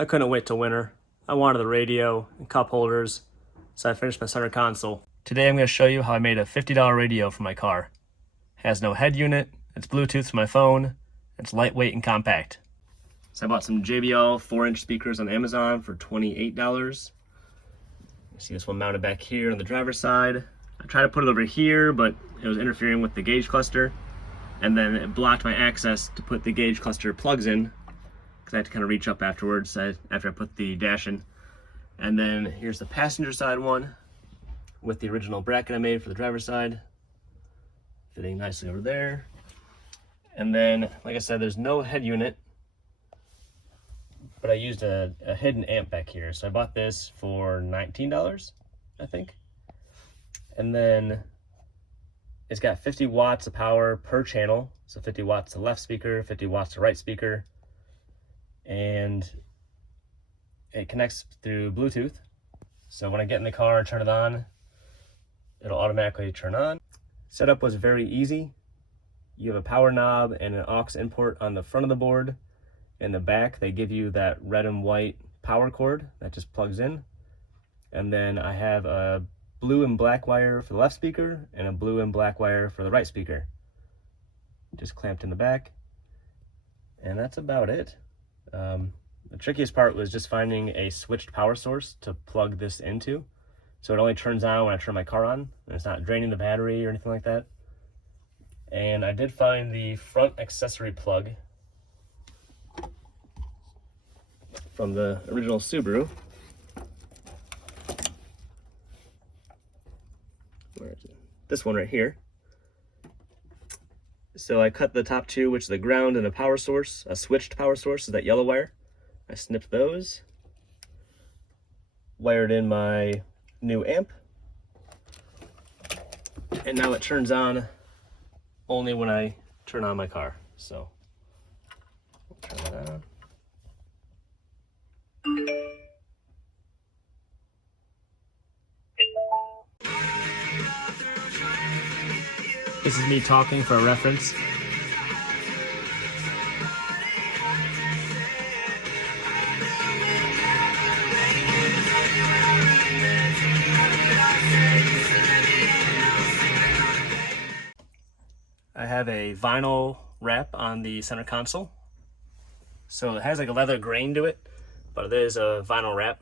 I couldn't wait till winter. I wanted the radio and cup holders, so I finished my center console. Today I'm going to show you how I made a $50 radio for my car. It has no head unit, it's Bluetooth to my phone, it's lightweight and compact. So I bought some JBL 4-inch speakers on Amazon for $28. You see this one mounted back here on the driver's side. I tried to put it over here, but it was interfering with the gauge cluster, and then it blocked my access to put the gauge cluster plugs in, because I had to kind of reach up afterwards after I put the dash in. And then here's the passenger side one with the original bracket I made for the driver's side, fitting nicely over there. And then, like I said, there's no head unit, but I used a hidden amp back here. So I bought this for $19, I think. And then it's got 50 watts of power per channel. So 50 watts to left speaker, 50 watts to right speaker. And it connects through Bluetooth. So when I get in the car and turn it on, it'll automatically turn on. Setup was very easy. You have a power knob and an aux input on the front of the board. In the back, they give you that red and white power cord that just plugs in. And then I have a blue and black wire for the left speaker and a blue and black wire for the right speaker. Just clamped in the back. And that's about it. The trickiest part was just finding a switched power source to plug this into. So it only turns on when I turn my car on, and it's not draining the battery or anything like that. And I did find the front accessory plug from the original Subaru. Where is it? This one right here. So I cut the top two, which is the ground and a power source. A switched power source is that yellow wire. I snipped those, wired in my new amp, and now it turns on only when I turn on my car. So I'll turn that on. This is me talking for a reference. I have a vinyl wrap on the center console. So it has like a leather grain to it, but it is a vinyl wrap.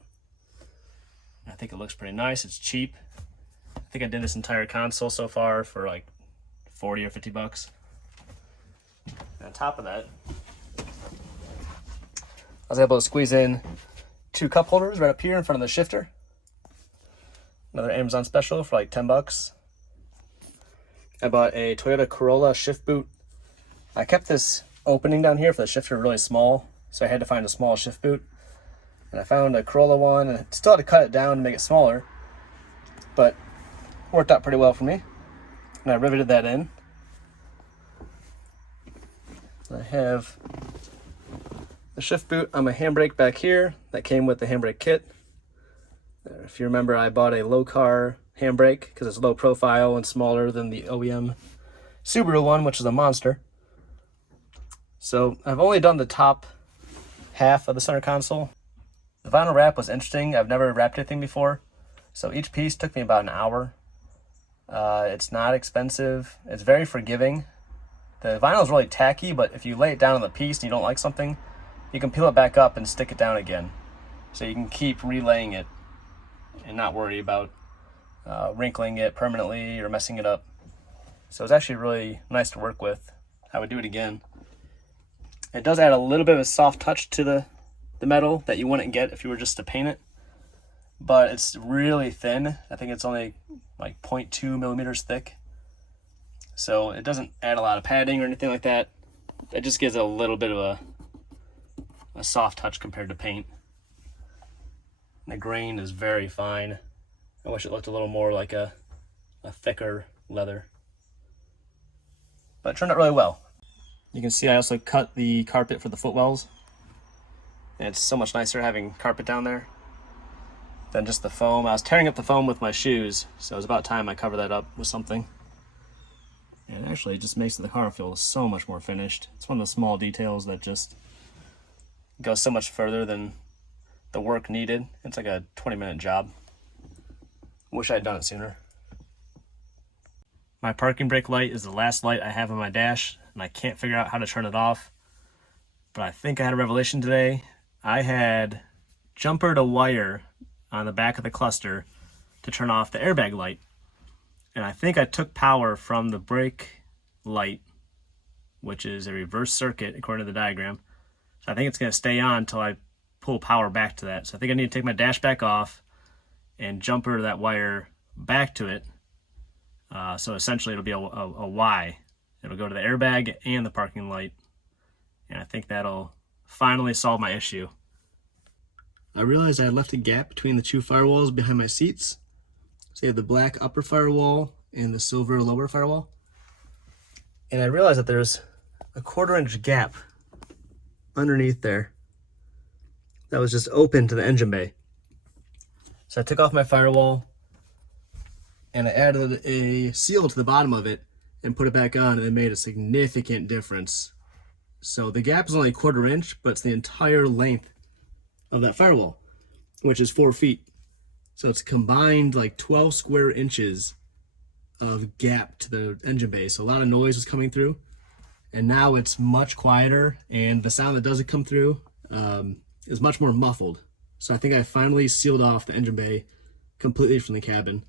I think it looks pretty nice. It's cheap. I think I did this entire console so far for like 40 or 50 bucks. And on top of that, I was able to squeeze in 2 cup holders right up here in front of the shifter. Another Amazon special for like 10 bucks. I bought a Toyota Corolla shift boot. I kept this opening down here for the shifter really small, so I had to find a small shift boot. And I found a Corolla one, and still had to cut it down to make it smaller, but worked out pretty well for me. And I riveted that in. I have the shift boot on my handbrake back here that came with the handbrake kit. If you remember, I bought a low car handbrake because it's low profile and smaller than the OEM Subaru one, which is a monster. So I've only done the top half of the center console. The vinyl wrap was interesting. I've never wrapped anything before, so each piece took me about an hour. It's not expensive. It's very forgiving. The vinyl is really tacky, but if you lay it down on the piece and you don't like something, you can peel it back up and stick it down again. So you can keep relaying it and not worry about wrinkling it permanently or messing it up. So it's actually really nice to work with. I would do it again. It does add a little bit of a soft touch to the metal that you wouldn't get if you were just to paint it, but it's really thin. I think it's only like 0.2 millimeters thick, so it doesn't add a lot of padding or anything like that. It just gives it a little bit of a soft touch compared to paint. And the grain is very fine. I wish it looked a little more like a thicker leather, but it turned out really well. You can see I also cut the carpet for the footwells. And it's so much nicer having carpet down there than just the foam. I was tearing up the foam with my shoes, so it was about time I covered that up with something. And actually it just makes the car feel so much more finished. It's one of the small details that just goes so much further than the work needed. It's like a 20-minute job. Wish I'd done it sooner. My parking brake light is the last light I have on my dash, and I can't figure out how to turn it off. But I think I had a revelation today. I had jumpered a wire on the back of the cluster to turn off the airbag light. And I think I took power from the brake light, which is a reverse circuit according to the diagram. So I think it's going to stay on until I pull power back to that. So I think I need to take my dash back off and jumper that wire back to it. So essentially it'll be a Y. It'll go to the airbag and the parking light. And I think that'll finally solve my issue. I realized I had left a gap between the two firewalls behind my seats. So you have the black upper firewall and the silver lower firewall. And I realized that there's a 1/4-inch gap underneath there that was just open to the engine bay. So I took off my firewall and I added a seal to the bottom of it and put it back on, and it made a significant difference. So the gap is only a 1/4 inch, but it's the entire length of that firewall, which is 4 feet. So it's combined like 12 square inches of gap to the engine bay. So a lot of noise was coming through, and now it's much quieter, and the sound that doesn't come through is much more muffled. So I think I finally sealed off the engine bay completely from the cabin,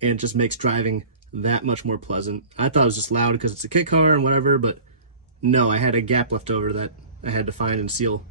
and it just makes driving that much more pleasant. I thought it was just loud because it's a kit car and whatever, but no, I had a gap left over that I had to find and seal.